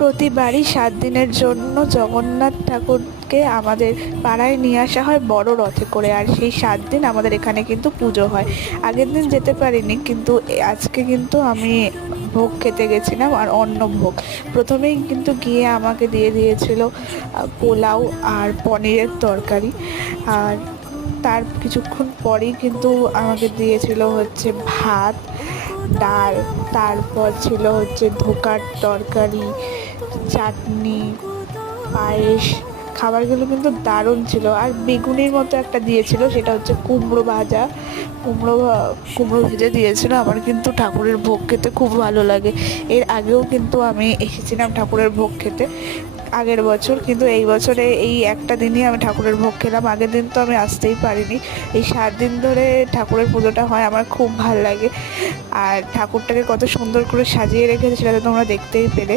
প্রতিবারই সাত দিনের জন্য জগন্নাথ ঠাকুরকে আমাদের পাড়ায় নিয়ে আসা হয় বড় রথে করে। আর সেই সাত দিন আমাদের এখানে কিন্তু পুজো হয়। আগের দিন যেতে পারিনি, কিন্তু আজকে কিন্তু আমি ভোগ খেতে গেছিলাম আর অন্য ভোগ। প্রথমেই কিন্তু গিয়ে আমাকে দিয়ে দিয়েছিল পোলাও আর পনিরের তরকারি। আর তার কিছুক্ষণ পরেই কিন্তু আমাকে দিয়েছিল হচ্ছে ভাত, ডাল, তারপর ছিল হচ্ছে ধোকার তরকারি চাটনি, পায়েস, খাবারগুলো কিন্তু দারুণ ছিল। আর বেগুনির মতো একটা দিয়েছিল, সেটা হচ্ছে কুমড়ো ভাজা। কুমড়ো কুমড়ো ভেজে দিয়েছিল, আমার কিন্তু ঠাকুরের ভোগ খেতে খুব ভালো লাগে। এর আগেও কিন্তু আমি এসেছিলাম ঠাকুরের ভোগ খেতে, আগের বছর। কিন্তু এই বছরে এই একটা দিনই আমি ঠাকুরের ভোগ খেলাম। আগের দিন তো আমি আসতেই পারিনি। এই সাত দিন ধরে ঠাকুরের পুজোটা হয়, আমার খুব ভালো লাগে। আর ঠাকুরটাকে কত সুন্দর করে সাজিয়ে রেখেছে, সেটা তো তোমরা দেখতেই পেলে।